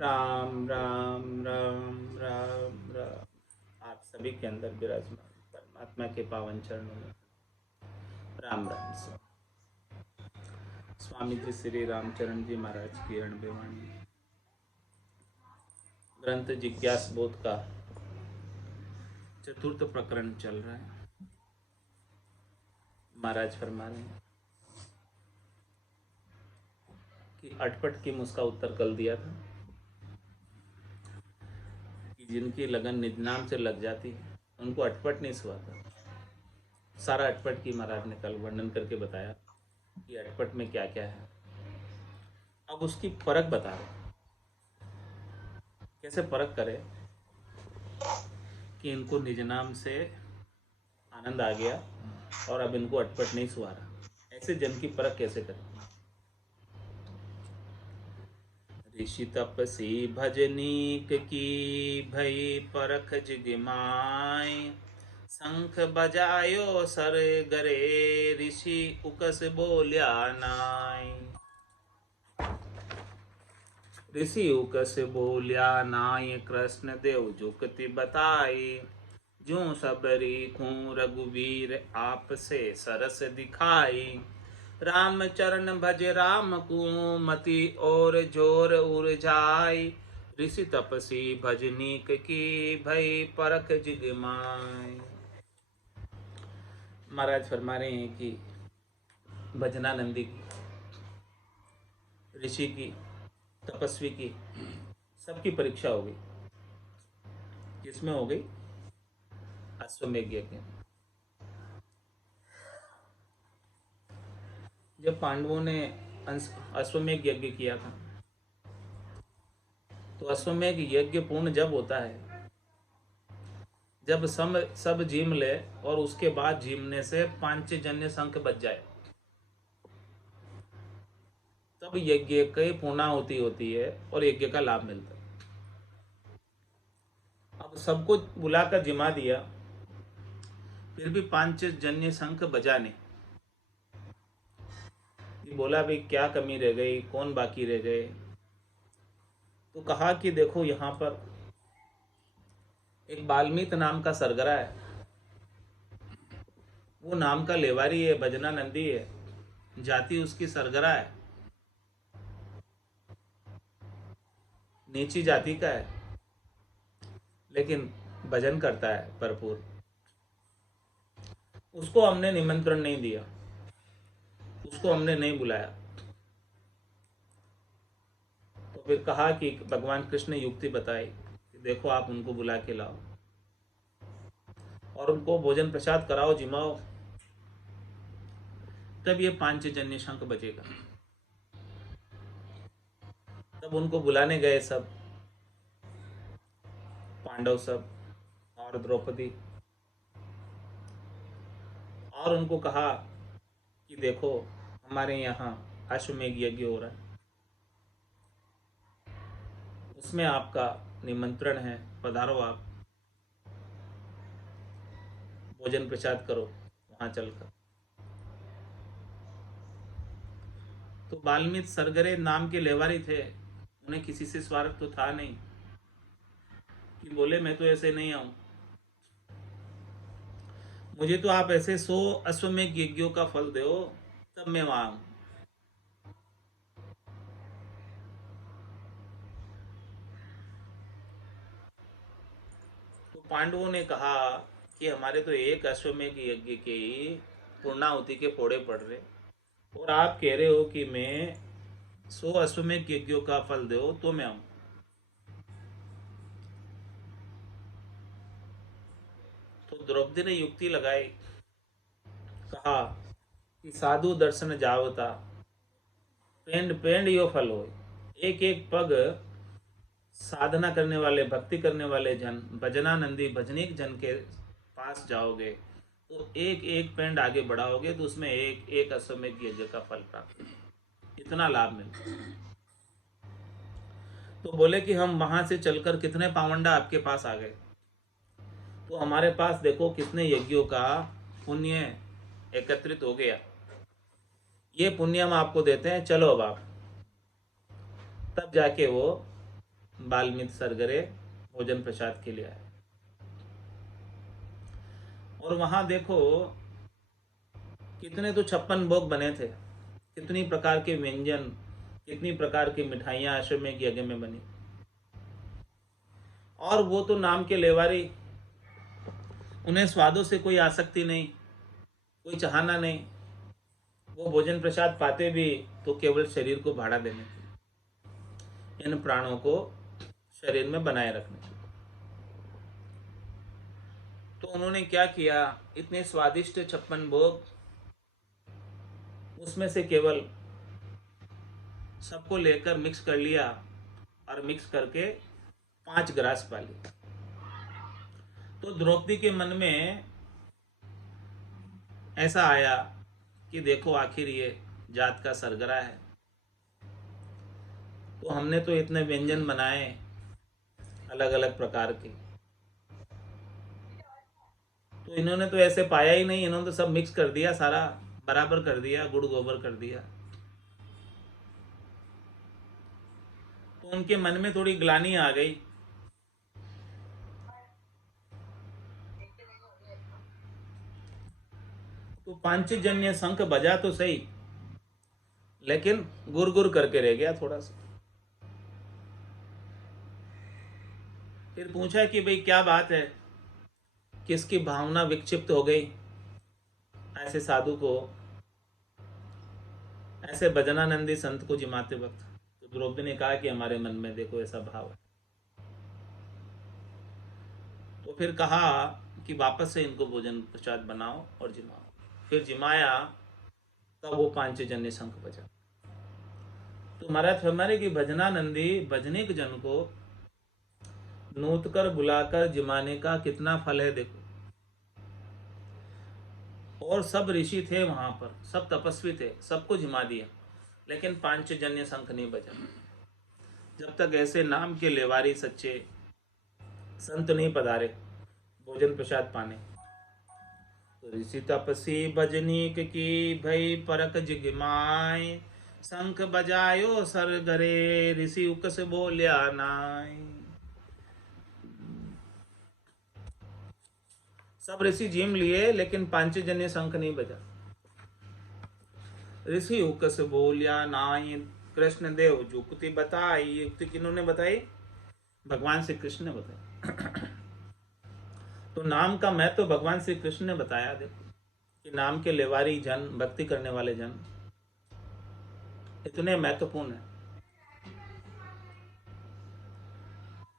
राम राम राम राम राम। आप सभी के अंदर विराजमान परमात्मा के पावन चरणों में राम राम। स्वामी जी श्री रामचरण जी महाराज की अणुवाणी ग्रंथ जिज्ञास बोध का चतुर्थ प्रकरण चल रहा है। महाराज फरमा रहे हैं कि अटपट की मुझका उत्तर कल दिया था कि जिनकी लगन निज नाम से लग जाती है उनको अटपट नहीं सुहाता। सारा अटपट की महाराज ने कल वर्णन करके बताया कि अटपट में क्या क्या है। अब उसकी परख बता रहे कैसे परख करे कि इनको निज नाम से आनंद आ गया और अब इनको अटपट नहीं सुहा रहा। ऐसे जन की परख कैसे करें। ऋषि तपसी भजनीक की भई परख जिगमाय शंख बजायो सर गरे ऋषि उकस बोल्या नाय। ऋषि उकस बोल्या नाय कृष्ण देव जुक्ति बताए जो सबरी खूं रघुवीर आपसे सरस दिखाई। राम चरण भज राम को मति और जोर उर जाय ऋषि तपसी भजनीक की भई परख जिगमाय। महाराज फरमा रहे हैं कि भजनानंदी की, ऋषि की, तपस्वी की सबकी परीक्षा हो गई। किसमें हो गई? अश्वमेध यज्ञ। जब पांडवों ने अश्वमेध यज्ञ किया था तो अश्वमेध यज्ञ पूर्ण जब होता है जब सब जीम ले और उसके बाद जीमने से पांचजन्य शंख बच जाए तब यज्ञ की पूर्णाहुति होती है और यज्ञ का लाभ मिलता है। अब सबको बुलाकर जिमा दिया फिर भी पांचजन्य शंख बजा नहीं। ये बोला भाई क्या कमी रह गई, कौन बाकी रह गए। तो कहा कि देखो यहाँ पर एक बाल्मीत नाम का सरगरा है, वो नाम का लेवारी है, भजना नंदी है, जाति उसकी सरगरा है, नीची जाति का है लेकिन भजन करता है भरपूर। उसको हमने निमंत्रण नहीं दिया, उसको हमने नहीं बुलाया। तो फिर कहा कि भगवान कृष्ण ने युक्ति बताई कि देखो आप उनको बुला के लाओ और उनको भोजन प्रसाद कराओ, जिमाओ, तब ये पांचजन्य शंख बजेगा। तब उनको बुलाने गए सब पांडव सब और द्रौपदी, और उनको कहा कि देखो हमारे यहाँ अश्वमेध यज्ञ हो रहा है, उसमें आपका निमंत्रण है, पधारो, आप भोजन प्रसाद करो वहां चलकर। तो बाल्मीक सरगरे नाम के लेवारी थे, उन्हें किसी से स्वार्थ तो था नहीं कि बोले मैं तो ऐसे नहीं आऊं, मुझे तो आप ऐसे 100 अश्वमेध यज्ञों का फल दो तब मैं वहां आऊं। तो पांडवों ने कहा कि हमारे तो एक अश्वमेध यज्ञ के ही पूर्णाहुति के फोड़े पड़ रहे और आप कह रहे हो कि मैं 100 अश्वमेध यज्ञों का फल दो तो मैं आऊं। तो द्रौपदी ने युक्ति लगाई, कहा कि साधु दर्शन जावता पेंड पेंड यो फल हो। एक एक पग साधना करने वाले, भक्ति करने वाले जन, भजनानंदी भजनीक जन के पास जाओगे तो एक एक पेंड आगे बढ़ाओगे तो उसमें एक एक अश्वमेध यज्ञ का फल प्राप्त, इतना लाभ मिलता। तो बोले कि हम वहां से चलकर कितने पावंडा आपके पास आ गए, तो हमारे पास देखो कितने यज्ञों का पुण्य एकत्रित हो गया, ये पुण्य हम आपको देते हैं, चलो अब आप। तब जाके वो बाल्मीकि सरगरे भोजन प्रसाद के लिए आए। और वहां देखो कितने तो 56 भोग बने थे, कितनी प्रकार के व्यंजन, कितनी प्रकार की मिठाइयाँ अश्वमेध यज्ञ में बनी। और वो तो नाम के लेवारी, उन्हें स्वादों से कोई आसक्ति नहीं, कोई चाहना नहीं। वो भोजन प्रसाद पाते भी तो केवल शरीर को भाड़ा देने के लिए, इन प्राणों को शरीर में बनाए रखने के लिए। तो उन्होंने क्या किया, इतने स्वादिष्ट 56 भोग, उसमें से केवल सबको लेकर मिक्स कर लिया और मिक्स करके 5 ग्रास पा लिया। तो द्रौपदी के मन में ऐसा आया कि देखो आखिर ये जात का सरगरा है, तो हमने तो इतने व्यंजन बनाए अलग अलग प्रकार के, तो इन्होंने तो ऐसे पाया ही नहीं, इन्होंने तो सब मिक्स कर दिया, सारा बराबर कर दिया, गुड़ गोबर कर दिया। तो उनके मन में थोड़ी ग्लानि आ गई। तो पांचजन्य शंख बजा तो सही, लेकिन गुर गुर करके रह गया थोड़ा सा। फिर पूछा कि भाई क्या बात है, किसकी भावना विक्षिप्त हो गई ऐसे साधु को, ऐसे भजनानंदी संत को जिमाते वक्त। तो द्रौपदी ने कहा कि हमारे मन में देखो ऐसा भाव है। तो फिर कहा कि वापस से इनको भोजन प्रसाद बनाओ और जिमाओ। फिर जिमाया, तब वो पांचजन्य शंख बजा। तो महाराज हमारे की भजनानंदी भजनिक जन को नूत कर बुलाकर जिमाने का कितना फल है देखो। और सब ऋषि थे वहां पर, सब तपस्वी थे, सबको जिमा दिया, लेकिन पांचजन्य शंख नहीं बजा। जब तक ऐसे नाम के लेवारी सच्चे संत नहीं पधारे भोजन प्रसाद पाने। तो ऋषि तपसी भजनीक की भई परक जिगमाय, शंख बजायो सरगरे ऋषि उकस बोल्या नाय। सब ऋषि जिम लिए, लेकिन पांचजन्य शंख नहीं बजा। ऋषि उकस बोल्या नाय, कृष्ण देव जुक्ति बताई। युक्ति किन्होंने बताई, भगवान श्री कृष्ण ने बताई। तो नाम का महत्व तो भगवान श्री कृष्ण ने बताया। देखो कि नाम के लेवारी जन, भक्ति करने वाले जन इतने महत्वपूर्ण है।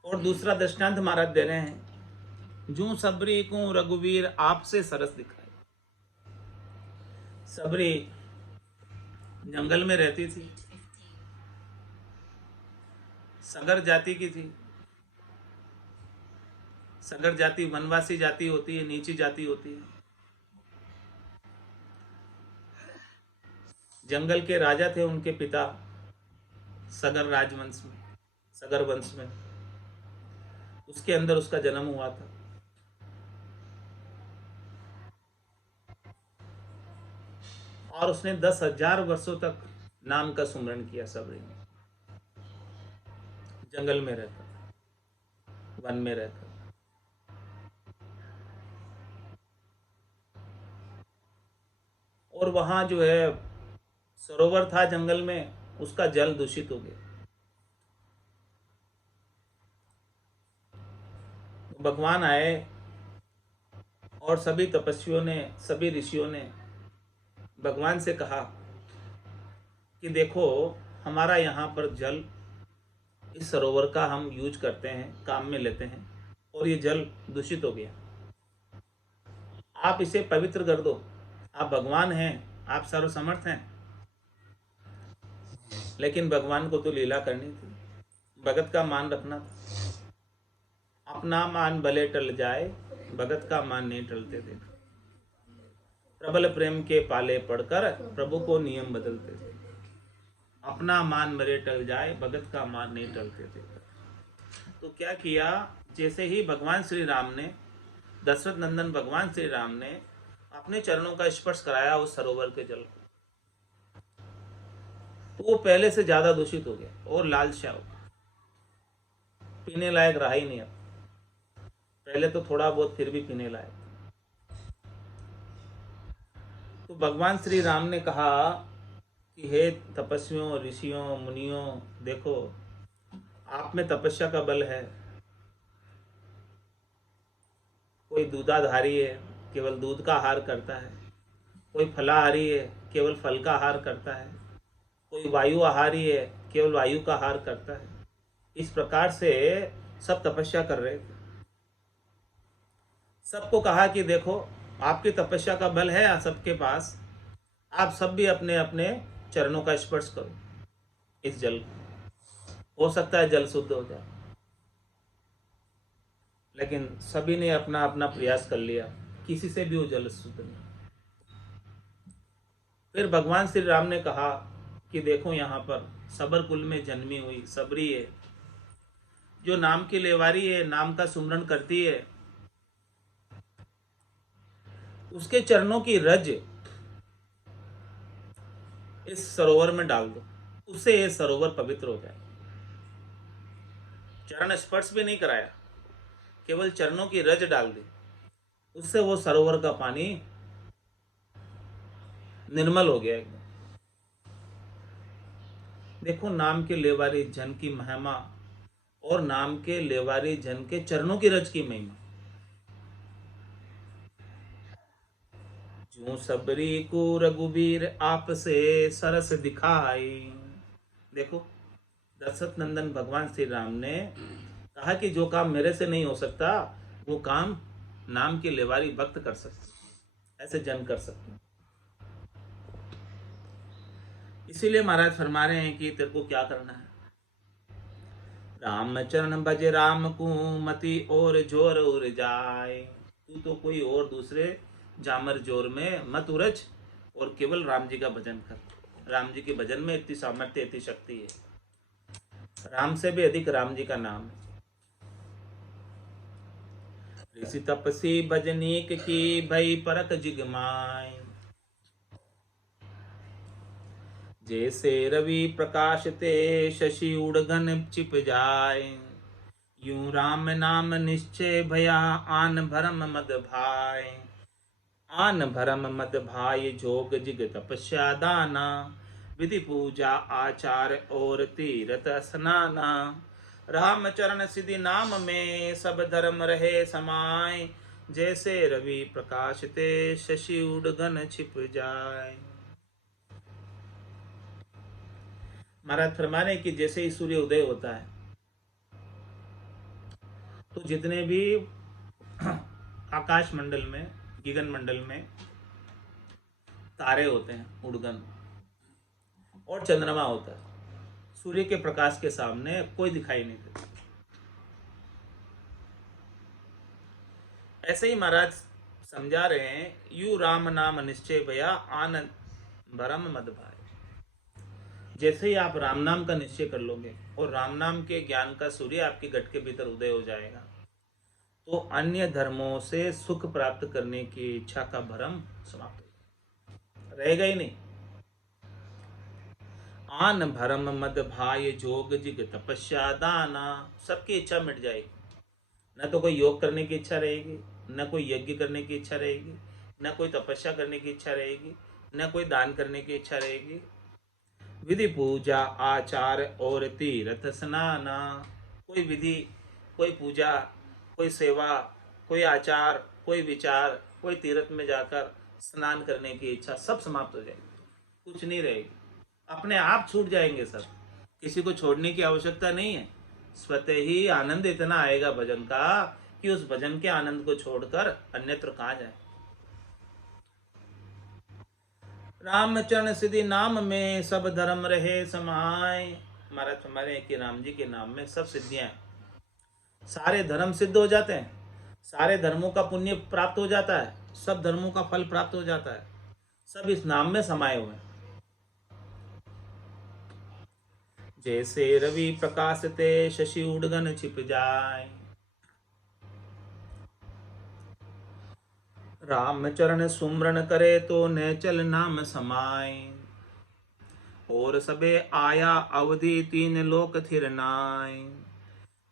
और दूसरा दृष्टांत महाराज दे रहे हैं, जू सबरी को रघुवीर आपसे सरस दिखाए। सबरी जंगल में रहती थी, सगर जाति की थी। सगर जाति वनवासी जाति होती है, नीची जाति होती है। जंगल के राजा थे उनके पिता, सगर राजवंश में, सगर वंश में, उसके अंदर उसका जन्म हुआ था। और उसने 10,000 वर्षों तक नाम का सुमरण किया सबरी ने। जंगल में रहता, वन में रहता। और वहां जो है सरोवर था जंगल में, उसका जल दूषित हो गया। भगवान आए और सभी तपस्वियों ने, सभी ऋषियों ने भगवान से कहा कि देखो हमारा यहाँ पर जल, इस सरोवर का हम यूज करते हैं, काम में लेते हैं, और ये जल दूषित हो गया। आप इसे पवित्र कर दो। आप भगवान हैं, आप सर्वसमर्थ हैं, लेकिन भगवान को तो लीला करनी थी, भगत का मान रखना था। अपना मान भले टल जाए, भगत का मान नहीं टलते थे। प्रबल प्रेम के पाले पड़कर प्रभु को नियम बदलते थे। अपना मान भले टल जाए, भगत का मान नहीं टलते थे। तो क्या किया, जैसे ही भगवान श्री राम ने, दशरथ नंदन भगवान श्री राम ने अपने चरणों का स्पर्श कराया उस सरोवर के जल को, तो वो पहले से ज्यादा दूषित हो गया और लाल शाह हो गया। पीने लायक रहा ही नहीं अब। पहले तो थोड़ा बहुत, फिर भी पीने लायक। तो भगवान श्री राम ने कहा कि हे तपस्वियों, ऋषियों, मुनियों, देखो आप में तपस्या का बल है। कोई दूधाधारी है, केवल दूध का आहार करता है। कोई फलाहारी है, केवल फल का आहार करता है। कोई वायु आहारी है, केवल वायु का आहार करता है। इस प्रकार से सब तपस्या कर रहे थे। सबको कहा कि देखो आपकी तपस्या का बल है सबके पास, आप सब भी अपने अपने चरणों का स्पर्श करो इस जल को। हो सकता है जल शुद्ध हो जाए। लेकिन सभी ने अपना अपना प्रयास कर लिया, किसी से भी वो जल शुद्ध नहीं। फिर भगवान श्री राम ने कहा कि देखो यहाँ पर सबर कुल में जन्मी हुई सबरी है, जो नाम की लेवारी है, नाम का सुमरण करती है, उसके चरणों की रज इस सरोवर में डाल दो, उससे ये सरोवर पवित्र हो जाए। चरण स्पर्श भी नहीं कराया, केवल चरणों की रज डाल दी, उससे वो सरोवर का पानी निर्मल हो गया एकदम। देखो नाम के लेवारी जन की महिमा और नाम के लेवारी जन के चरणों की रज की महिमा। जो सबरी को रघुवीर आपसे सरस दिखाई। देखो दशरथ नंदन भगवान श्री राम ने कहा कि जो काम मेरे से नहीं हो सकता वो काम नाम के लेवारी भक्त कर सकते, ऐसे जन कर सकते। इसीलिए महाराज फरमा रहे हैं कि तेरे को क्या करना है। राम चरण भज राम को मति और जोर उर जाए। तू तो कोई और दूसरे जामर जोर में मत उलझ और केवल राम जी का भजन कर। राम जी के भजन में इतनी सामर्थ्य, इतनी शक्ति है। राम से भी अधिक राम जी का नाम है। ऋषि तपसी भजनीक की भई परक जिगमाय। जैसे रवि प्रकाश ते शशि उड़गन छिप जाए। यूं राम नाम निश्चय भया आन भरम मद भाई। आन भरम मद भाई जोग जिग तपस्या दाना। विधि पूजा आचार और तीरथ स्नाना। राम चरण सिद्धि नाम में सब धर्म रहे समाय। जैसे रवि प्रकाश ते शशि उड़गन छिप जाए। महाराज फरमाने कि जैसे ही सूर्य उदय होता है तो जितने भी आकाश मंडल में, गगन मंडल में तारे होते हैं उड़गन, और चंद्रमा होता है, सूर्य के प्रकाश के सामने कोई दिखाई नहीं देता। ऐसे ही महाराज समझा रहे हैं, यू राम नाम निश्चय भया आनंद भरम मद भाई। जैसे ही आप राम नाम का निश्चय कर लोगे और राम नाम के ज्ञान का सूर्य आपके गट के भीतर उदय हो जाएगा, तो अन्य धर्मों से सुख प्राप्त करने की इच्छा का भ्रम समाप्त हो रहेगा ही नहीं। आन भरम मद भाई जोग जिग तपस्या दाना। सबकी इच्छा मिट जाएगी। न तो कोई योग करने की इच्छा रहेगी, न कोई यज्ञ करने की इच्छा रहेगी, न कोई तपस्या करने की इच्छा रहेगी, न कोई दान करने की इच्छा रहेगी। विधि पूजा आचार और तीर्थ स्नाना। कोई विधि, कोई पूजा, कोई सेवा, कोई आचार, कोई विचार, कोई तीर्थ में जाकर स्नान करने की इच्छा सब समाप्त हो जाएगी, कुछ नहीं रहेगी। अपने आप छूट जाएंगे सब, किसी को छोड़ने की आवश्यकता नहीं है। स्वतः ही आनंद इतना आएगा भजन का कि उस भजन के आनंद को छोड़कर अन्यत्र कहाँ जाए। रामचरण सिद्धि नाम में सब धर्म रहे समाय। महाराज हमारे कि राम जी के नाम में सब सिद्धियां हैं, सारे धर्म सिद्ध हो जाते हैं, सारे धर्मों का पुण्य प्राप्त हो जाता है, सब धर्मों का फल प्राप्त हो जाता है, सब इस नाम में समाये हुए हैं। जैसे रवि प्रकाश ते शशि उड़गन छिप जाए। राम चरण सुमरण करे तो नेचल नाम समाय। और सबे आया अवधि तीन लोक थिर नाय।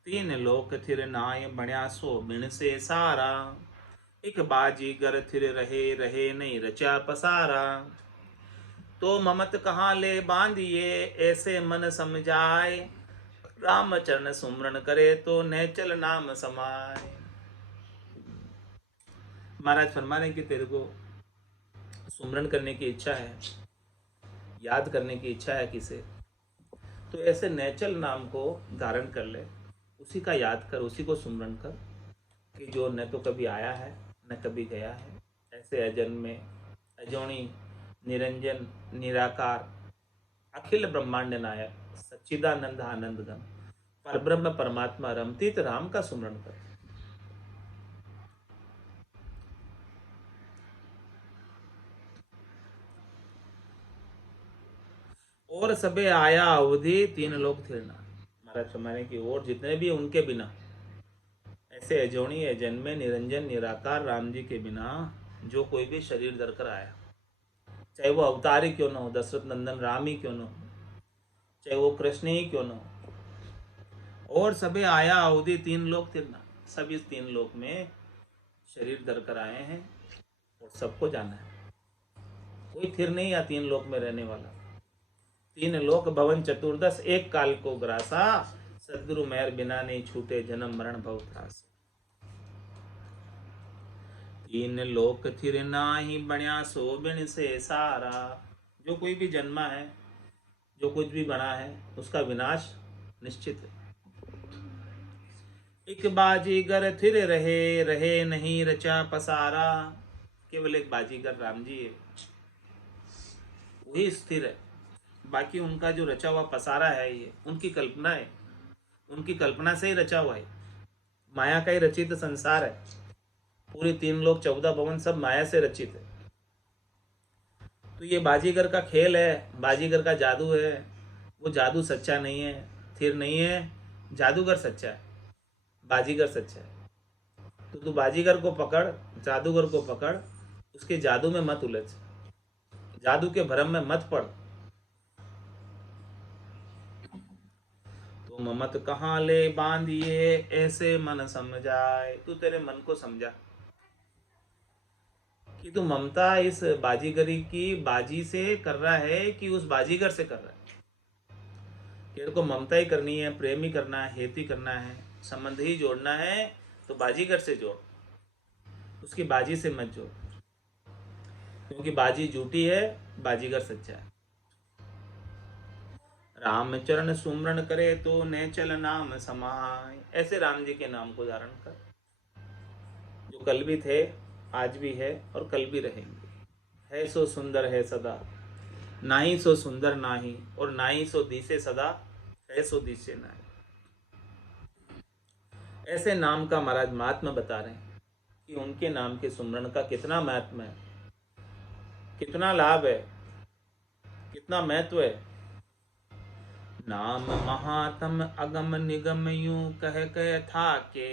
तीन लोक थिर नाय बण्या सो बिन से सारा। एक बाजीगर थिर रहे रहे नहीं रचा पसारा। तो ममत कहाँ ले बांधिए ऐसे मन समझाए। राम चरण सुमरण करे तो नेचल नाम समाए। महाराज फरमा रहे कि तेरे को सुमरण करने की इच्छा है, याद करने की इच्छा है किसे, तो ऐसे नेचल नाम को धारण कर ले, उसी का याद कर, उसी को सुमरण कर कि जो न तो कभी आया है न कभी गया है। ऐसे अजन्मे, अजोनी, निरंजन, निराकार, अखिल ब्रह्मांड नायक, सच्चिदानंद आनंद घन, परब्रह्म परमात्मा रमतीत राम का सुमरण कर। और सबे आया अवधि तीन लोग थे ना। महाराज फरमाने की और जितने भी उनके बिना, ऐसे अजोनी, अजन्मे, निरंजन, निराकार राम जी के बिना जो कोई भी शरीर धरकर आया, चाहे वो अवतार ही क्यों ना हो, दशरथ नंदन राम ही क्यों ना हो, चाहे वो कृष्ण ही क्यों ना हो, और सबे आया अवधि तीन लोग थे ना। सब इस तीन लोक में शरीर धरकर आए हैं और सबको जाना है। कोई थिर नहीं या तीन लोक में रहने वाला। तीन लोक भवन चतुर्दश एक काल को ग्रासा। सदगुरु मेहर बिना नहीं छूटे जन्म मरण भव त्रास। तीन लोक थिर नाही बण्या सो बिन से सारा। जो कोई भी जन्मा है, जो कुछ भी बना है, उसका विनाश निश्चित है। एक बाजीगर थिर रहे रहे नहीं रचा पसारा। केवल एक बाजीगर राम जी है, वही स्थिर है। बाकी उनका जो रचा हुआ पसारा है, ये उनकी कल्पना है, उनकी कल्पना से ही रचा हुआ है। माया का ही रचित संसार है। पूरी तीन लोक 14 भवन सब माया से रचित है। तो ये बाजीगर का खेल है, बाजीगर का जादू है। वो जादू सच्चा नहीं है, थिर नहीं है। जादूगर सच्चा है, बाजीगर सच्चा है। तो तू बाजीगर को पकड़, जादूगर को पकड़, उसके जादू में मत उलझ, जादू के भ्रम में मत पड़। तो ममत कहाँ ले बांधिए ऐसे मन समझाए। तू तेरे मन को समझा कि तू ममता इस बाजीगरी की बाजी से कर रहा है कि उस बाजीगर से कर रहा है। तेरे को ममता ही करनी है, प्रेम ही करना है, हेत ही करना है, संबंध ही जोड़ना है, तो बाजीगर से जोड़, उसकी बाजी से मत जोड़। क्योंकि बाजी झूठी है, बाजीगर सच्चा है। राम चरण सुमरण करे तो नेचल नाम समाय। ऐसे राम जी के नाम को धारण कर, जो कल भी थे, आज भी है और कल भी रहेंगे। है सो सुंदर है सदा, नाही सो सुंदर नाही, और नाही सो दिसे सदा, है सो दिसे नाही। ऐसे नाम का महाराज महात्मा बता रहे हैं कि उनके नाम के सुमरण का कितना महात्मा है, कितना लाभ है, कितना महत्व है। नाम महात्म अगम निगम यूं कह था के।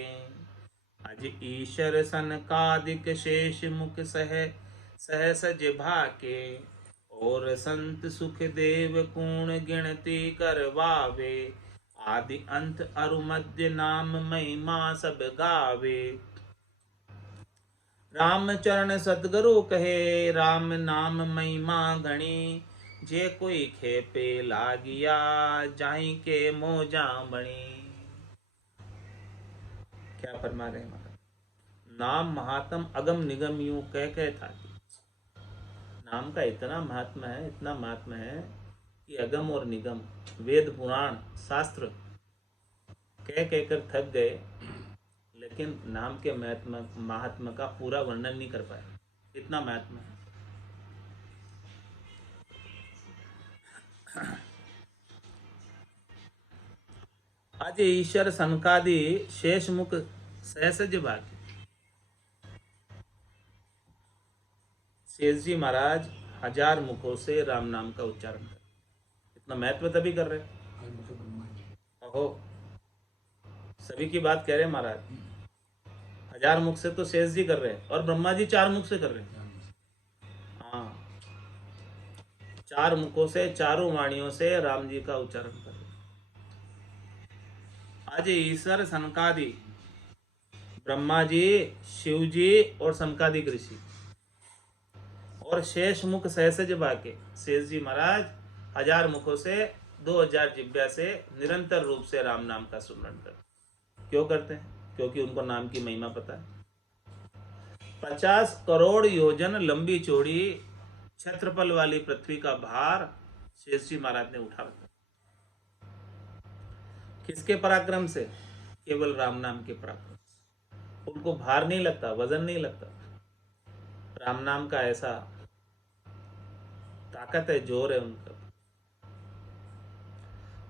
अज ईश्वर सनकादिक शेष मुख सहस जिभा के। और संत सुख देव पूर्ण गिनती करवावे। आदि अंत अरु मध्य नाम महिमा सब गावे। राम चरण सतगुरु कहे राम नाम महिमा घणी। जे कोई खेपे लागिया जाई के मोजा बणी। क्या फरमा रहे हैं? नाम महात्म अगम निगम यूं कह था। नाम का इतना महात्मा है, इतना महात्मा है कि अगम और निगम, वेद पुराण शास्त्र कह कर थक गए, लेकिन नाम के महात्मा का पूरा वर्णन नहीं कर पाए। इतना महात्मा है। आज ईश्वर सनकादि शेष मुख सहसज भाग्य। शेष जी महाराज 1000 मुखों से राम नाम का उच्चारण कर। इतना महत्व तभी कर रहे। अहो, सभी की बात कह रहे महाराज। 1000 मुख से तो शेष जी कर रहे हैं, और ब्रह्मा जी 4 मुख से कर रहे हैं। हाँ, 4 मुखों से, चारों वाणियों से राम जी का उच्चारण कर रहे। आज ईश्वर सनकादि, ब्रह्मा जी, शिव जी और सनकादिक ऋषि और शेष मुख सहसज बाके, शेष जी महाराज 1000 मुखों से 2000 जिब्या से निरंतर रूप से राम नाम का सुमरण करते। क्यों करते हैं? क्योंकि उनको नाम की महिमा पता है। 50 करोड़ योजन लंबी चौड़ी क्षेत्रफल वाली पृथ्वी का भार शेष जी महाराज ने उठा रखा। किसके पराक्रम से? केवल राम नाम के पराक्रम से। उनको भार नहीं लगता, वजन नहीं लगता। राम नाम का ऐसा ताकत है, जोर है उनका।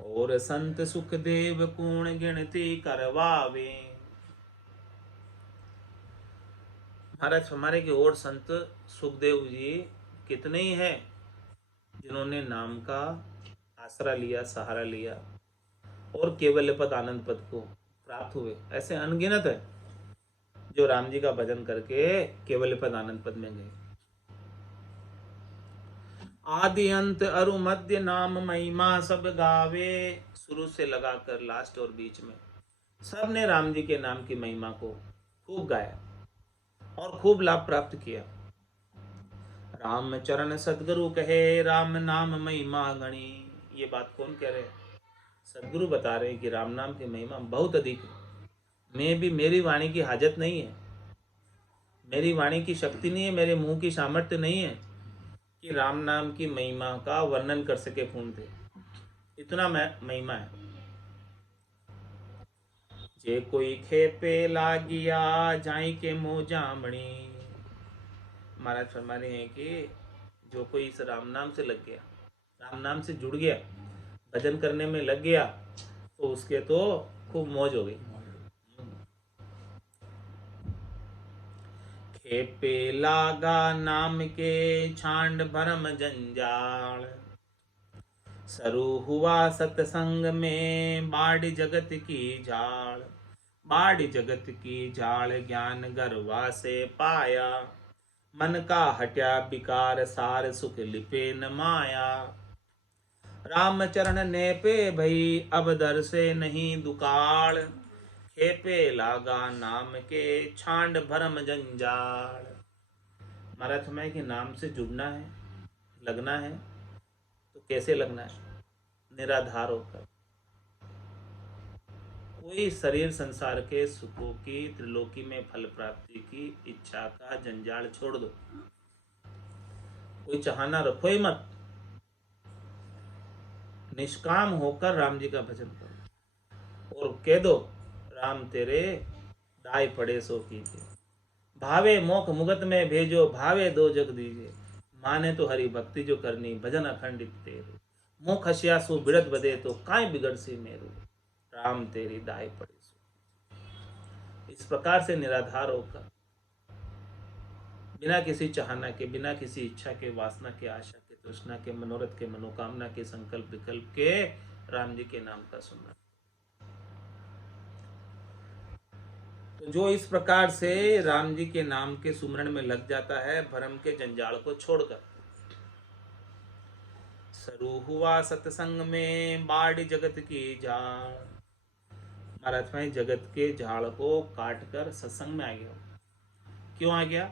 और संत सुखदेव गुण गिनती करवावे। महाराज हमारे की और संत सुखदेव जी कितने ही हैं जिन्होंने नाम का आसरा लिया, सहारा लिया और केवल पद आनंद पद को प्राप्त हुए। ऐसे अनगिनत है जो राम जी का भजन करके केवल पद आनंद पद में गए। आदि अंत अरु मध्य नाम महिमा सब गावे। शुरू से लगाकर लास्ट और बीच में सब ने राम जी के नाम की महिमा को खूब गाया और खूब लाभ प्राप्त किया। राम चरण सदगुरु कहे, राम नाम महिमा गणी। ये बात कौन कह रहे हैं? सदगुरु बता रहे हैं कि राम नाम की महिमा बहुत अधिक है। मैं भी, मेरी वाणी की हाजत नहीं है, मेरी वाणी की शक्ति नहीं है, मेरे मुंह की सामर्थ्य नहीं है कि राम नाम की महिमा का वर्णन कर सके पूर्ण थे। इतना महिमा है। जे कोई खेपे लागिया जाई के मुँह जामणी। महाराज फरमा रहे हैं कि जो कोई इस राम नाम से लग गया, राम नाम से जुड़ गया, भजन करने में लग गया, तो उसके तो खूब मौज हो गई। खेपे लागा नाम के छांड भरम जंजाल। सरू हुआ सत्संग में बाढ़ जगत की झाड़। बाढ़ जगत की झाड़ ज्ञान गर्वा से पाया। मन का हट्या विकार सार सुख लिपे न माया। राम चरण ने पे भई अब दर से नहीं दुकाल। खेपे लागा नाम के छांड भरम जंजाल। महाराज हमें कि नाम से जुड़ना है, लगना है, तो कैसे लगना है? निराधार होकर। कोई शरीर संसार के सुखों की, त्रिलोकी में फल प्राप्ति की इच्छा का जंजाल छोड़ दो। कोई चाहना रखो ही मत। निष्काम होकर राम जी का भजन करो और कह दो, राम तेरे दाय पड़े सो कीजिए। भावे मोख मुगत में भेजो, भावे दो जग दीजिए। माने तो हरि भक्ति जो करनी, भजन अखंडित तेरे। मोख हसियासु बिड़त बदे तो काय बिगड़ सी मेरू। राम तेरी दाय पड़े सो। इस प्रकार से निराधार होकर, बिना किसी चाहना के, बिना किसी इच्छा के, वासना के, आशा के, तृष्णा के, मनोरथ के, मनोकामना के, संकल्प विकल्प के राम जी के नाम का सुनना। तो जो इस प्रकार से राम जी के नाम के सुमरण में लग जाता है, भरम के जंजाल को छोड़कर, सरू हुआ सत्संग में बाढ़ जगत की झाड़। महाराज भाई जगत के झाड़ को काट कर सत्संग में आ गया। क्यों आ गया?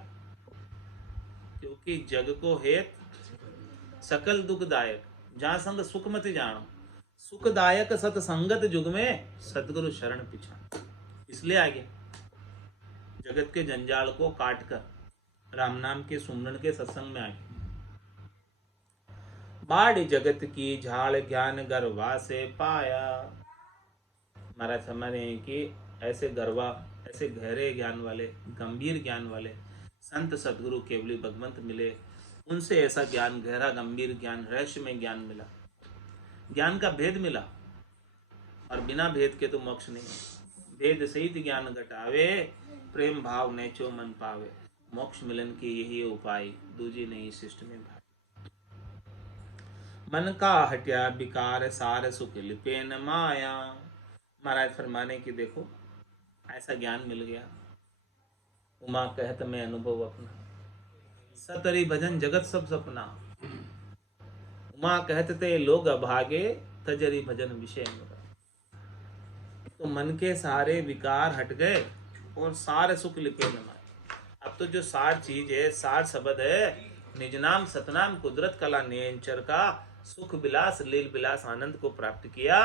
क्योंकि जग को हेत सकल दुखदायक, जहां संग सुख मत जानो। सुखदायक सत्संगत जुग में सतगुरु शरण पिछा। इसलिए आ गया। जगत के जंजाल को काट कर राम नाम के सुमरण के सत्संग में आ गया। बाढ़ जगत की झाड़ ज्ञान गर्वा से पाया। महाराज समझ रहे हैं कि ऐसे गर्वा, ऐसे गहरे ज्ञान वाले, गंभीर ज्ञान वाले संत सदगुरु केवली भगवंत मिले। उनसे ऐसा ज्ञान, गहरा गंभीर ज्ञान, रहस्य में ज्ञान मिला, ज्ञान का भेद मिला। और बिना भेद के तो मोक्ष नहीं। भेद सहित ज्ञान घटावे, प्रेम भाव नेचो मन पावे। मोक्ष मिलन की यही उपाय, दूजी नहीं शिष्ट में भाई। मन का हट्या विकार सार सुख लिपे न माया। महाराज फरमाने की देखो, ऐसा ज्ञान मिल गया। उमा कहत मैं अनुभव अपना, सतरी भजन जगत सब सपना। उमा कहत ते लोग अभागे, तजरी भजन विषय मेरा। तो मन के सारे विकार हट गए और सारे सुख लिपेट में आए। अब तो जो सार चीज है, सार शब्द है, निज नाम सतनाम कुदरत कला नियंचर का सुख विलास लील विलास आनंद को प्राप्त किया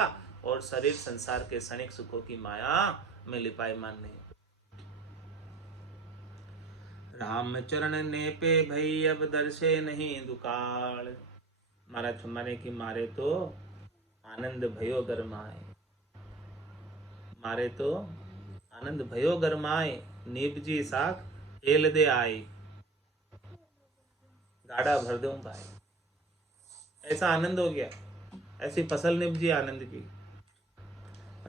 और शरीर संसार के क्षणिक सुखों की माया में लिपायमान नहीं। राम चरण ने पे भई अब दर्शे नहीं दुकाल। महाराज फरमाने की मारे तो आनंद भयो गरमाए, मारे तो आनंद भयो गरमाए, निपजी साख हेल दे आई, गाड़ा भर दूं भाई। ऐसा आनंद हो गया, ऐसी फसल निपजी आनंद की।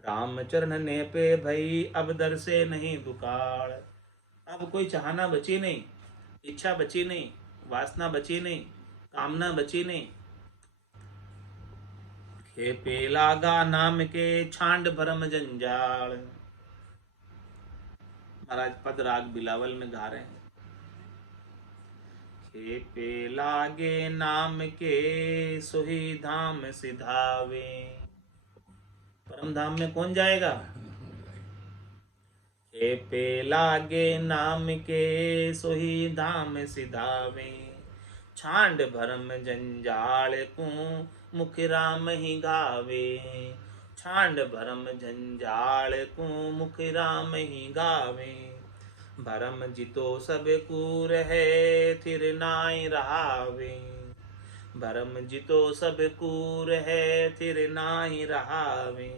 राम चरण ने पे भई अब दर से नहीं दुकाड़। अब कोई चाहना बची नहीं, इच्छा बची नहीं, वासना बची नहीं, कामना बची नहीं। खेपे लागा नाम के छांड भरम जंजाल। महाराज पद राग बिलावल में गा रहे हैं। खेपे लागे नाम के सोही धाम सिधावे। परम धाम में कौन जाएगा? खेपे लागे नाम के सोही धाम सिधावे, छांड भरम जंजाल को मुख राम ही गावे। छांड भरम जंजाल को मुख राम ही गावे। भरम जितो सब कूर है थिर नाई रहावे। भरम जितो सब कूर है थिर नाई रहावे।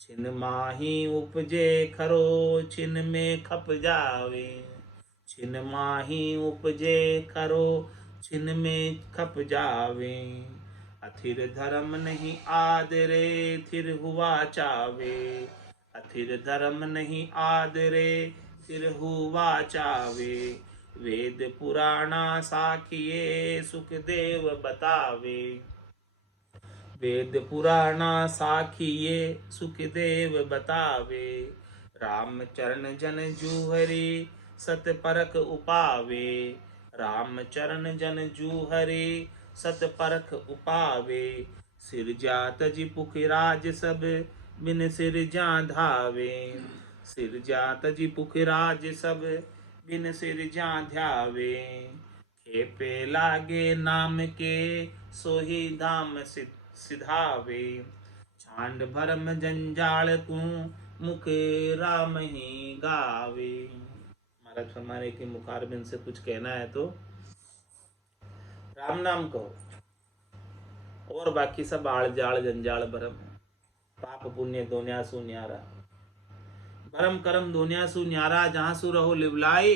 छिन माही उपजे खरो छिन में खप जावे। छिन माही उपजे खरो छिन में खप जावे। अथिर धर्म नहीं आदरे थिर हुआ चावे। अथिर धर्म नहीं आदरे थिर हुआ चावे। वेद पुराणा साखिए सुखदेव बतावे। वेद पुराणा साखिए सुखदेव बतावे। राम चरण जन जूहरी सत परख उपावे। राम चरण जन जूहरी सत परख उपावे। सिरजा तज पुखराज सब बिन सिरजा धावे। सिरजा तज पुखराज सब बिन सिरजा ध्यावे। खेपे लागे नाम के सोही धाम सिधावे। छांड भरम जंजाल को मुख राम ही गावे। महाराज फरमाने की मुखारबिंद से कुछ कहना है तो राम नाम कहो, और बाकी सब आड़ जाड़ जंजाल भरम है। पाप पुण्य दोन्या सु न्यारा, भरम करम दोन्या सु न्यारा। जहां सु रहो लिवलाई,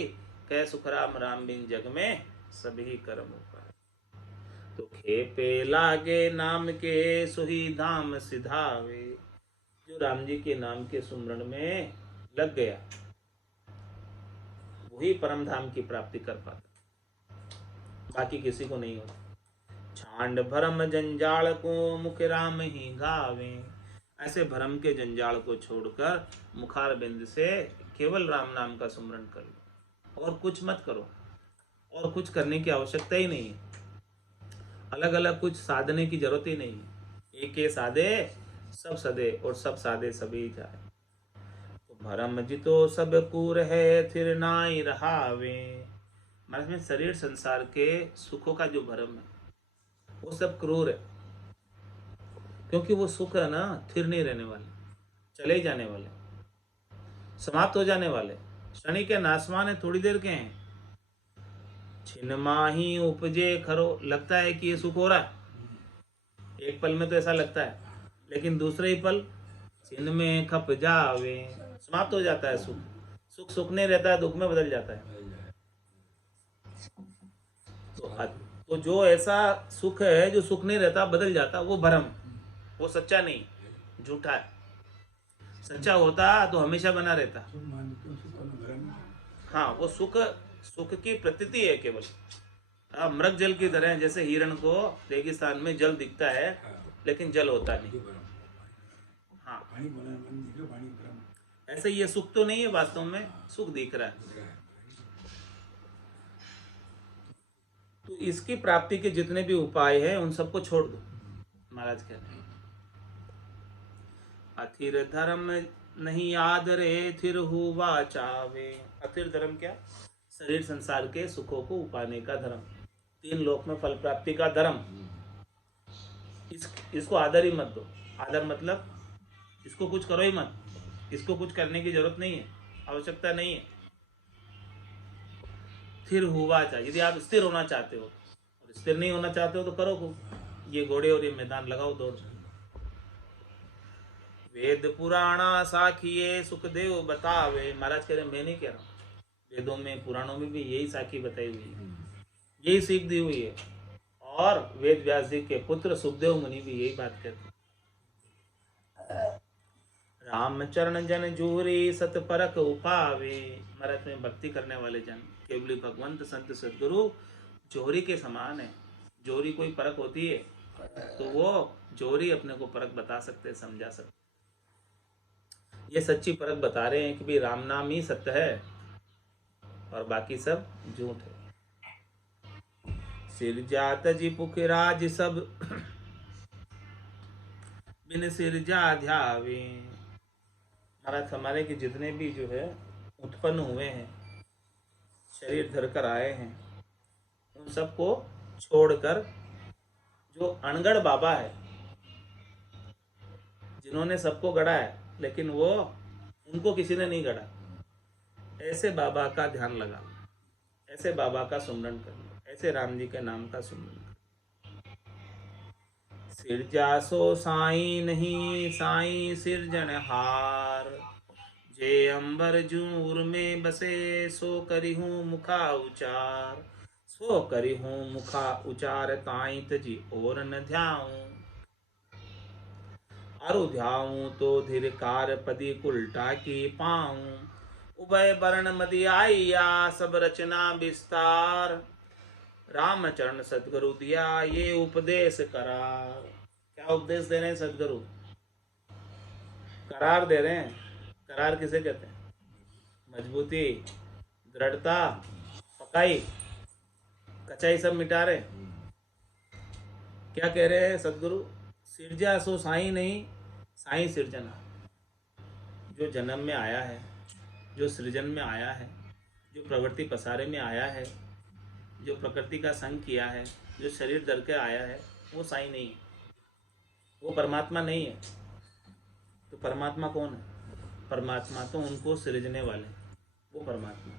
कह सुखराम राम बिन जग में सभी कर्म उपाय। तो खेपे लागे नाम के सोही धाम सिधावे। जो राम जी के नाम के सुमरण में लग गया वही परम धाम की प्राप्ति कर पाता, बाकी किसी को नहीं होता। छांड भरम जंजाल को मुख राम ही गावे। ऐसे भरम के जंजाल को छोड़कर मुखार बिंद से केवल राम नाम का सुमरण कर लो, और कुछ मत करो, और कुछ करने की आवश्यकता ही नहीं है। अलग अलग कुछ साधने की जरूरत ही नहीं है। एक ये साधे सब सदे, और सब साधे सभी जाए। तो भरम जितो सब कूर है फिर नाई रहावे। मतलब में शरीर संसार के सुखों का जो भरम है वो सब क्रूर है, क्योंकि वो सुख है ना स्थिर नहीं रहने वाले, चले जाने वाले, समाप्त हो जाने वाले, शनि के नासमान है, थोड़ी देर के हैं। छिन माही उपजे खरो, लगता है कि ये सुख हो रहा है, एक पल में तो ऐसा लगता है, लेकिन दूसरे ही पल छिन में खप जावे, समाप्त हो जाता है सुख। सुख सुख नहीं रहता है, दुख में बदल जाता है। तो जो ऐसा सुख है जो सुख नहीं रहता बदल जाता, वो भ्रम, वो सच्चा नहीं, झूठा है। सच्चा होता तो हमेशा बना रहता। हाँ, वो सुख सुख की प्रतीति है केवल। मृग जल की तरह, जैसे हिरण को रेगिस्तान में जल दिखता है लेकिन जल होता नहीं। हाँ, ऐसे ये सुख तो नहीं है, वास्तव में सुख दिख रहा है। तो इसकी प्राप्ति के जितने भी उपाय हैं उन सबको छोड़ दो, महाराज कहते हैं। अथिर धर्म नहीं आदरे थिर हुआ चावे। अथिर धर्म क्या? शरीर संसार के सुखों को उपाने का धर्म, तीन लोक में फल प्राप्ति का धर्म। इसको आदर ही मत दो। आदर मतलब इसको कुछ करो ही मत, इसको कुछ करने की जरूरत नहीं है, आवश्यकता नहीं है। स्थिर हुआ चाहिए। यदि आप स्थिर होना चाहते हो, और स्थिर नहीं होना चाहते हो तो करो खूब। ये घोड़े और ये मैदान लगाओ दौड़। वेद पुराणा साखिए सुखदेव बतावे। महाराज कह रहे मैं नहीं कह रहा हूँ, वेदों में पुराणों में भी यही साखी बताई हुई है, यही सीख दी हुई है। और वेद व्यास जी के पुत्र सुखदेव मुनि भी यही बात कहते हैं। रामचरण जन जूरी सत परक उपावे। महाराज में भक्ति करने वाले जन केवली भगवंत संत सदगुरु जोहरी के समान है। जोहरी कोई परक होती है तो वो जोहरी अपने को परक बता सकते, समझा सकते। ये सच्ची परक बता रहे हैं कि भाई राम नाम ही सत्य है और बाकी सब झूठ है। सिर जात जी पुखराज सब बिन सिर जा ध्यावे। महाराज हमारे के जितने भी जो है उत्पन्न हुए हैं, शरीर धरकर आए हैं, उन सबको छोड़कर जो अनगढ़ बाबा है, जिन्होंने सबको गढ़ा है लेकिन वो उनको किसी ने नहीं गढ़ा, ऐसे बाबा का ध्यान लगा, ऐसे बाबा का सुमरन कर, ऐसे राम जी के नाम का सुमरन कर। सिर जासो साई नहीं साई सिरजनहार। जे अंबर जूर में बसे सो करिहूँ मुखा उचार। सो करिहूँ मुखा उचार ताई तजी और न ध्याऊं। अरु ध्याऊं तो धिरकार पदी उल्टा की पाऊं। उभय वर्ण मदि आइया सब रचना विस्तार। रामचरण सदगुरु दिया ये उपदेश करार। क्या उपदेश दे रहे हैं सदगुरु? करार दे रहे हैं। करार किसे कहते हैं? मजबूती, दृढ़ता, पकाई, कचाई सब मिटा रहे। क्या कह रहे हैं सदगुरु? सिरजा सो साई नहीं साई सिरजना। जो जन्म में आया है, जो सृजन में आया है, जो प्रवृत्ति पसारे में आया है, जो प्रकृति का संग किया है, जो शरीर धर के आया है, वो साई नहीं है, वो परमात्मा नहीं है। तो परमात्मा कौन है? परमात्मा तो उनको सृजने वाले, वो परमात्मा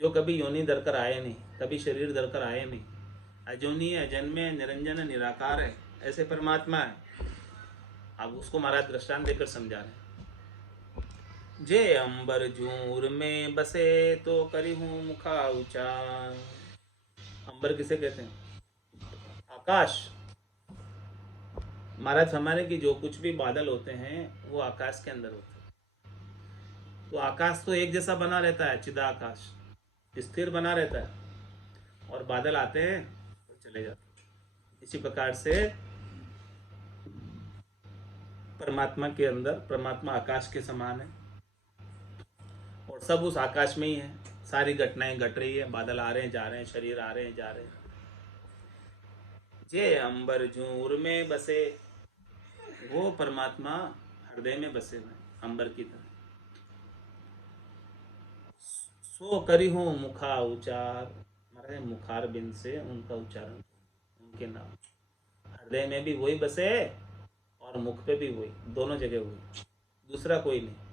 जो कभी योनि धर कर आए नहीं, कभी शरीर धर कर आए नहीं, अजोनी अजन्मे निरंजन निराकार है, ऐसे परमात्मा है। अब उसको महाराज दृष्टांत देकर समझा रहे। जे अंबर जूर में बसे तो करी हूँ मुखा उचार। अंबर किसे कहते हैं? आकाश। महाराज हमारे की जो कुछ भी बादल होते हैं वो आकाश के अंदर होते हैं। तो आकाश तो एक जैसा बना रहता है, चिदाकाश स्थिर बना रहता है, और बादल आते हैं और चले जाते हैं। इसी प्रकार से परमात्मा के अंदर, परमात्मा आकाश के समान है और सब उस आकाश में ही है। सारी घटनाएं घट रही है, बादल आ रहे हैं जा रहे हैं, शरीर आ रहे हैं जा रहे हैं। जे अंबर जूर में बसे, वो परमात्मा हृदय में बसे हुए अंबर की तरह। सो करी हूँ मुखा उचार। हमारे मुखार बिंद से उनका उच्चारण, उनके नाम। हृदय में भी वही बसे और मुख पे भी वही, दोनों जगह वही, दूसरा कोई नहीं।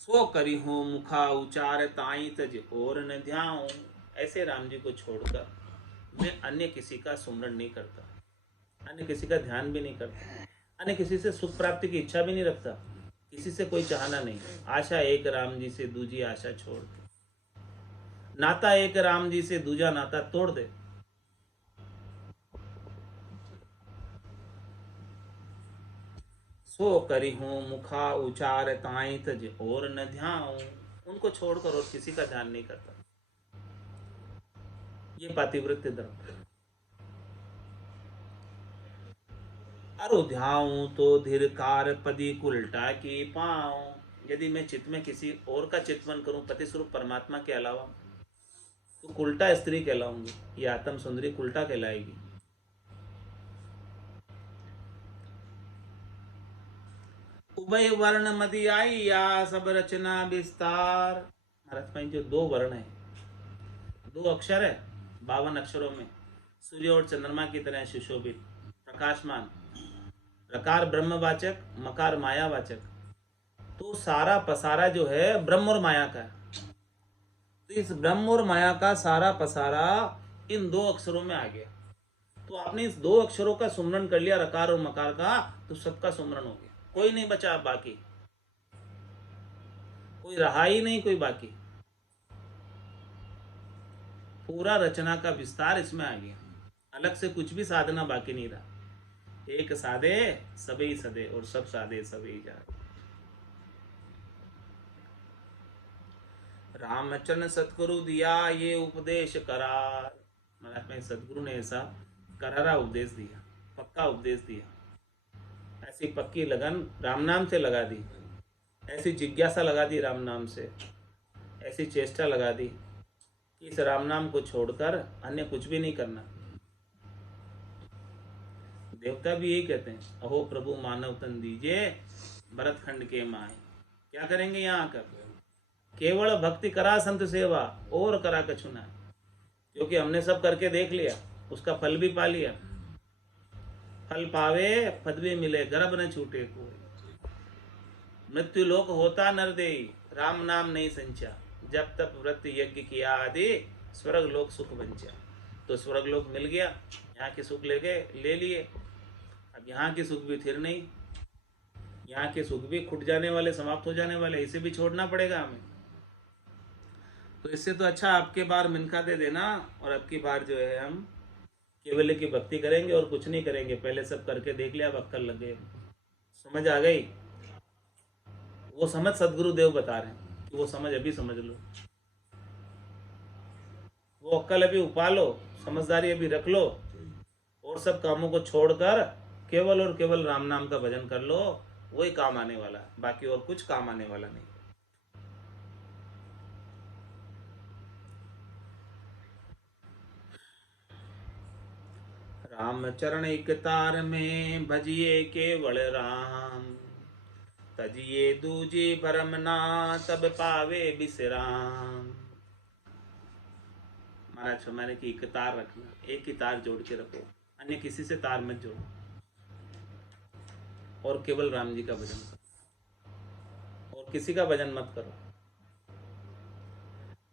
सो करी हूँ मुखा उचार ताई तज और न ध्याऊं। ऐसे राम जी को छोड़कर मैं अन्य किसी का सुमरण नहीं करता, अन्य किसी का ध्यान भी नहीं करता, अन्य किसी से सुख प्राप्ति की इच्छा भी नहीं रखता, किसी से कोई चाहना नहीं। आशा एक राम जी से दूजी आशा छोड़ दे, नाता एक राम जी से दूजा नाता तोड़ दे। सो करी हूँ मुखा उचार ताई तज और न ध्याऊं। उनको छोड़कर और किसी का ध्यान नहीं करता। ये पातिवृत्य धर्म। अरु ध्याऊं तो धीरकार पदी उल्टा की पाऊं। यदि मैं चित्त में किसी और का चितवन करूं, पति स्वरूप परमात्मा के अलावा, तो कुल्टा स्त्री कहलाऊंगी, ये आत्म सुंदरी कुल्टा कहलाएगी। उभय वर्ण मदि आई या सब रचना विस्तार। महाराज भाई जो दो वर्ण है, दो अक्षर है 52 अक्षरों में, सूर्य और चंद्रमा की तरह सुशोभित प्रकाशमान, रकार ब्रह्मवाचक, मकार मायावाचक, तो सारा पसारा जो है ब्रह्म और माया का है। तो इस ब्रह्म और माया का सारा पसारा इन दो अक्षरों में आ गया। तो आपने इस दो अक्षरों का सुमरन कर लिया, रकार और मकार का, तो सबका सुमरन हो गया, कोई नहीं बचा बाकी, कोई रहा ही नहीं कोई बाकी, पूरा रचना का विस्तार इसमें आ गया, अलग से कुछ भी साधना बाकी नहीं रहा। एक साधे सभी सदे और सब साधे सभी जाए। रामचरण सतगुरु दिया ये उपदेश करार। महाराज में सतगुरु ने ऐसा करारा उपदेश दिया, पक्का उपदेश दिया, ऐसी पक्की लगन राम नाम से लगा दी, ऐसी जिज्ञासा लगा दी राम नाम से, ऐसी चेष्टा लगा दी कि इस राम नाम को छोड़कर अन्य कुछ भी नहीं करना। देवता भी यही कहते हैं, अहो प्रभु मानव तन दीजिए भरत खंड के माए। क्या करेंगे यहाँ आकर? केवल भक्ति करा संत सेवा और करा कछु ना, क्योंकि हमने सब करके देख लिया, उसका फल भी पा लिया। फल पावे पद भी मिले, गर्भ न छूटे कोई। मृत्यु लोक होता नर दे, राम नाम नहीं संचा। जब तक व्रत यज्ञ किया आदि, स्वर्ग लोक सुख बंचा। तो स्वर्ग लोक मिल गया, यहाँ के सुख ले लिए। अब यहाँ के सुख भी थिर नहीं, यहाँ के सुख भी खुट जाने वाले, समाप्त हो जाने वाले, इसे भी छोड़ना पड़ेगा हमें। तो इससे तो अच्छा आपके बार मिनखा दे देना, और अब की बार जो है हम केवल की भक्ति करेंगे और कुछ नहीं करेंगे। पहले सब करके देख लिया, अब अक्कल लग गए, समझ आ गई। वो समझ सदगुरु देव बता रहे हैं कि वो समझ अभी समझ लो, वो अक्कल अभी उपा लो, समझदारी अभी रख लो, और सब कामों को छोड़कर केवल और केवल राम नाम का भजन कर लो। वही काम आने वाला, बाकी और कुछ काम आने वाला नहीं। राम चरण एक तार में भजिए केवल राम, तजिए दूजी भरम ना तब पावे विश्राम। महाराज मैंने कि एक तार रखना, एक ही तार जोड़ के रखो, अन्य किसी से तार मत जोड़ो, और केवल राम जी का भजन करो, और किसी का भजन मत करो।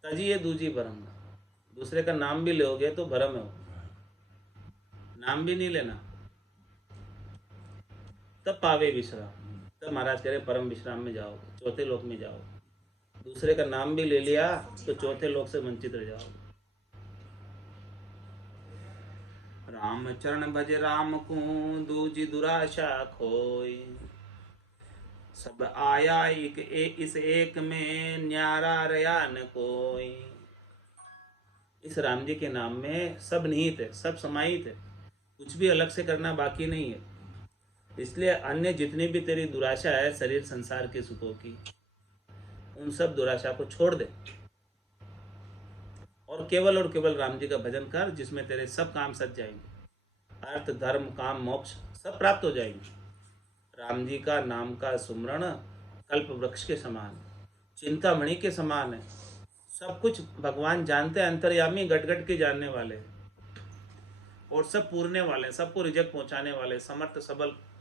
तजिए दूजी भरम ना, दूसरे का नाम भी लोगे तो भरम है, नाम भी नहीं लेना, तब पावे विश्राम। तब महाराज कह रहे परम विश्राम में जाओ, चौथे लोक में जाओ। दूसरे का नाम भी ले लिया तो चौथे लोक से वंचित रह जाओ। राम चरण भज राम को दूजी दुराशा खोई, सब आया इस एक में न्यारा रया न कोई। इस राम जी के नाम में सब निहित है, सब समाहित है, कुछ भी अलग से करना बाकी नहीं है। इसलिए अन्य जितनी भी तेरी दुराशा है शरीर संसार के सुखों की, उन सब दुराशा को छोड़ दे, और केवल राम जी का भजन कर, जिसमें तेरे सब काम सज जाएंगे, अर्थ धर्म काम मोक्ष सब प्राप्त हो जाएंगे। राम जी का नाम का सुमरण कल्प वृक्ष के समान, चिंतामणि के समान है। सब कुछ भगवान जानते हैं, अंतर्यामी गट गट के जानने वाले, और सब पूरने वाले, सबको रिजक पहुंचाने वाले, समर्थ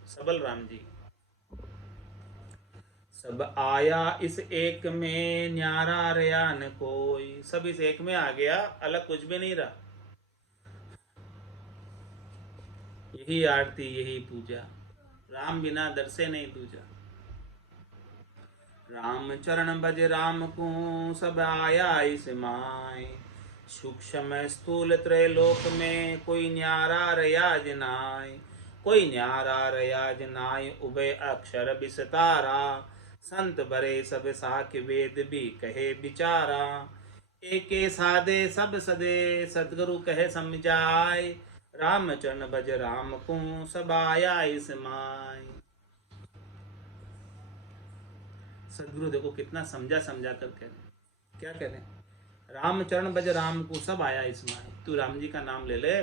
सबल राम जी। सब आया इस एक में न्यारा रया न कोई। सब इस एक में आ गया, अलग कुछ भी नहीं रहा। यही आरती यही पूजा, राम बिना दर से नहीं दूजा। राम चरण भज राम को सब आया इस माय, सूक्ष्म स्थूल त्रैलोक में कोई न्यारा रयाज नाय। कोई न्यारा रयाज नाय उभय अक्षर विस्तारा, संत बरे सब साख वेद भी कहे बिचारा। एके साधे सब सदे सतगुरु कहे समझाय, राम चरण भज राम को सब आया इस माय। सदगुरु देखो कितना समझा कर कह रहे, क्या कह रहे, रामचरण भज राम को सब आया इसमें, तू राम जी का नाम ले ले,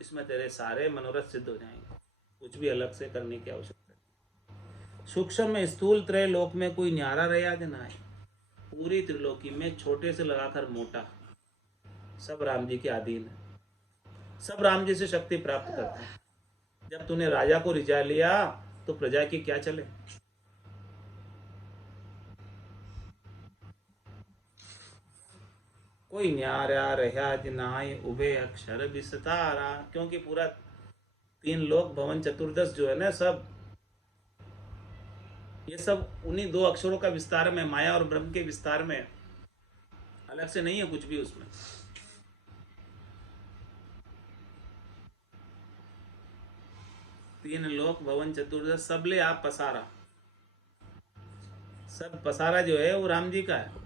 इसमें तेरे सारे मनोरथ सिद्ध हो जाएंगे, कुछ भी अलग से करने की आवश्यकता नहीं। सूक्ष्म में स्थूल त्रय लोक में कोई न्यारा रहा ना है, पूरी त्रिलोकी में छोटे से लगाकर मोटा सब राम जी के अधीन है, सब राम जी से शक्ति प्राप्त करते हैं। जब तूने राजा को रिझा लिया तो प्रजा की क्या चले। कोई न्यारा रहा जिनाय उभे अक्षर विस्तारा, क्योंकि पूरा 3 लोक भवन चतुर्दश जो है ना, सब ये सब उन्हीं 2 अक्षरों का विस्तार में, माया और ब्रह्म के विस्तार में, अलग से नहीं है कुछ भी उसमें। तीन लोक भवन चतुर्दश सब ले आप पसारा, सब पसारा जो है वो राम जी का है।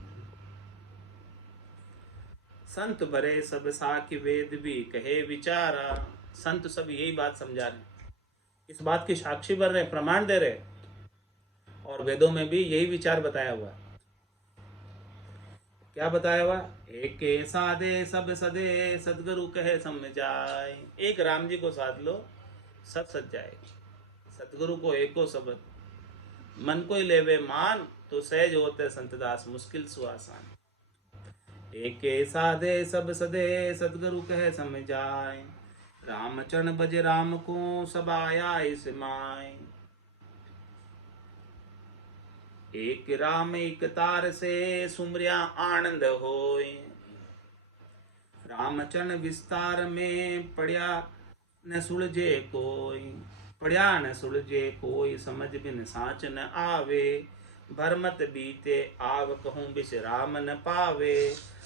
संत भरे सब साखी वेद भी कहे विचारा, संत सब यही बात समझा रहे, इस बात की साक्षी बन रहे, प्रमाण दे रहे, और वेदों में भी यही विचार बताया हुआ। क्या बताया हुआ? एक साधे सब सदे सदगुरु कहे समझाए, एक राम जी को साध लो सब सज जाएगा। सतगुरु को एको शब्द मन को ही लेवे मान, तो सहज होते संतदास मुश्किल सुआसान। एक साधे सब सदे सतगुरु कहे समझाए, रामचरण भज राम को सब आया इस माय। एक राम एक तार से सुमरिया आनंद होय, रामचरण विस्तार में पढ़िया न सुलझे कोई, पढ़िया न सुलझे कोई समझ बिन साच न आवे, भरमत बीते आव कहूँ विश्राम न पावे,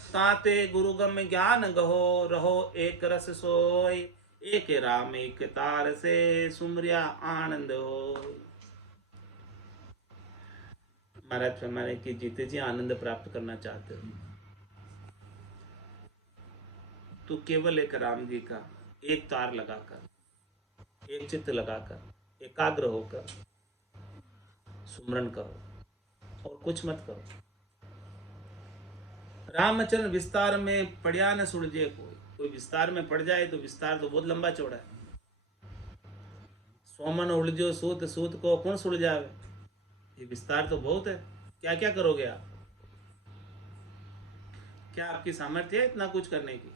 ताते गुरुगम ज्ञान गहो रहो एक रस सोय, एक राम एक तार से सुमरिया आनंद होय। महाराज फरमाने की जीते जी आनंद प्राप्त करना चाहते हो तो केवल एक राम जी का एक तार लगाकर, एक चित्त लगाकर, एकाग्र होकर सुमरण करो और कुछ मत करो। रामचरण विस्तार में पढ़िया न सुलझे कोई विस्तार में पड़ जाए तो विस्तार तो बहुत लंबा चौड़ा है। सोमन उलझो सूत, सूत को कौन सुलझावे, ये विस्तार तो बहुत है। क्या क्या करोगे आप? क्या आपकी सामर्थ्य है इतना कुछ करने की?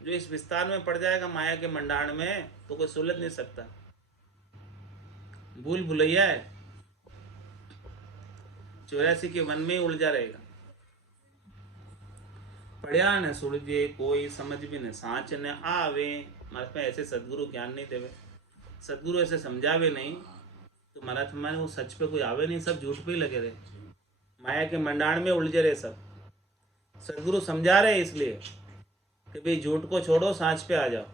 जो इस विस्तार में पड़ जाएगा माया के मंडाण में तो कोई सुलझ नहीं सकता, भूल भुलैया है, 84 के वन में ही उलझा रहेगा। पढ़िया न सुलझे कोई समझ भी न साँच न आवे, महाराज में ऐसे सदगुरु ज्ञान नहीं देवे, सदगुरु ऐसे समझावे नहीं तो महाराज हमारे वो सच पे कोई आवे नहीं, सब झूठ पे ही लगे रहे, माया के मंडाण में उलझे रहे सब। सदगुरु समझा रहे इसलिए कि भाई झूठ को छोड़ो, सांच पे आ जाओ।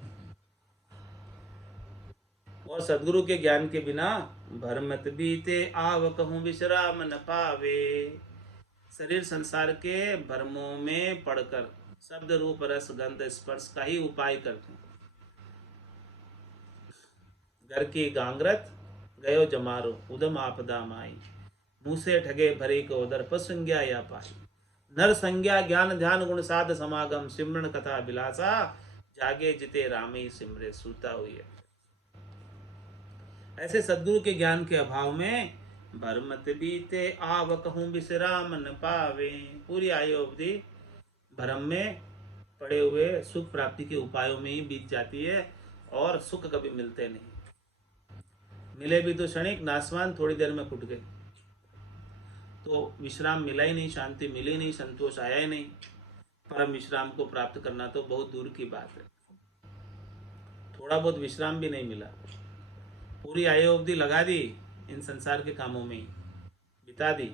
और सदगुरु के ज्ञान के बिना भरमत बीते आव कहूँ विश्राम न पावे, शरीर संसार के भ्रमों में पड़कर शब्द रूप रस गंध स्पर्श का ही उपाय करते हैं। घर की गांगरत गयो जमारो उदम आपदा माई, मुँह से ठगे भरी को दर्प संज्ञा या पाई, नर संज्ञा ज्ञान ध्यान गुण साध समागम, सिमरन कथा बिलासा जागे जिते रामी सिमरे सूता हुई है। ऐसे सद्गुरु के ज्ञान के अभाव में भरमत बीते आव कहूँ विश्राम न पावे, पूरी आयु अवधि भ्रम में पड़े हुए सुख प्राप्ति के उपायों में ही बीत जाती है और सुख कभी मिलते नहीं। मिले भी तो क्षणिक, नासवान थोड़ी देर में फुट गए, तो विश्राम मिला ही नहीं, शांति मिली नहीं, संतोष आया ही नहीं। परम विश्राम को प्राप्त करना तो बहुत दूर की बात है, थोड़ा बहुत विश्राम भी नहीं मिला। पूरी आयु अवधि लगा दी इन संसार के कामों में ही बिता दी।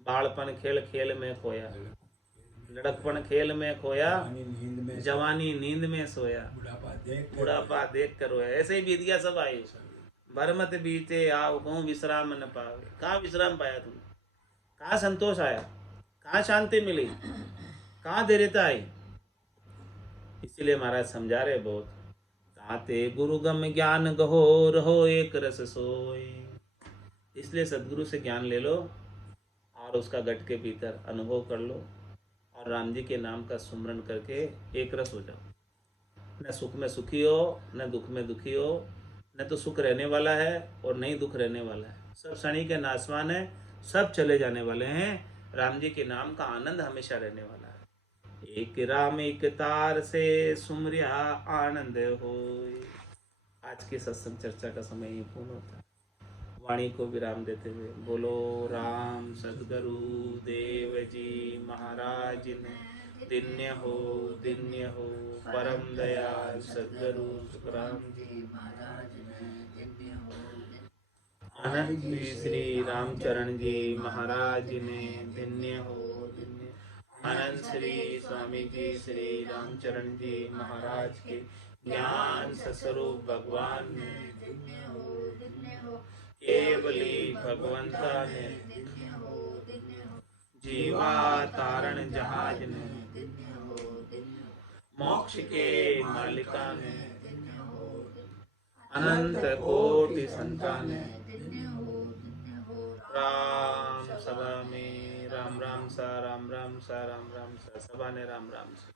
बालपन खेल खेल में खोया, लड़कपन खेल में खोया, जवानी नींद में सोया, बुढ़ापा देख कर रोया, ऐसे ही बीत गया सब आयु। भरमत बीते आओ कहूँ विश्राम न पावे, कहाँ विश्राम पाया तुमने? कहाँ संतोष आया? कहाँ शांति मिली? कहाँ धैर्यता आई? इसीलिए महाराज समझा रहे बहुत, ताते गुरु गम ज्ञान गहो रहो एक रस सोए। इसलिए सदगुरु से ज्ञान ले लो और उसका घट के भीतर अनुभव कर लो और राम जी के नाम का सुमरन करके एक रस हो जाओ। न सुख में सुखी हो, न दुख में दुखी हो, न तो सुख रहने वाला है और न ही दुख रहने वाला है। सब क्षणी के नासवान है, सब चले जाने वाले हैं। राम जी के नाम का आनंद हमेशा रहने वाला है। एक राम एक तार से सुमरिया आनंद होय। आज की सत्संग चर्चा का समय ही पूर्ण होता है। वाणी को विराम देते हुए बोलो राम सद्गुरु देव जी महाराज ने दिन्य हो परम दयाल सद्गुरु सुखराम जी महाराज ने दिन्य हो। अनंत श्री रामचरण जी महाराज ने दिन्य हो अनंत श्री स्वामी जी श्री रामचरण जी महाराज के ज्ञान स्वरूप भगवान ने केवली भगवंता ने जीवा तारण जहाज ने मोक्ष के मालिका ने अनंत कोटि संतान ने राम सभा में राम राम सा राम राम सा राम राम सा सभा ने राम राम सा।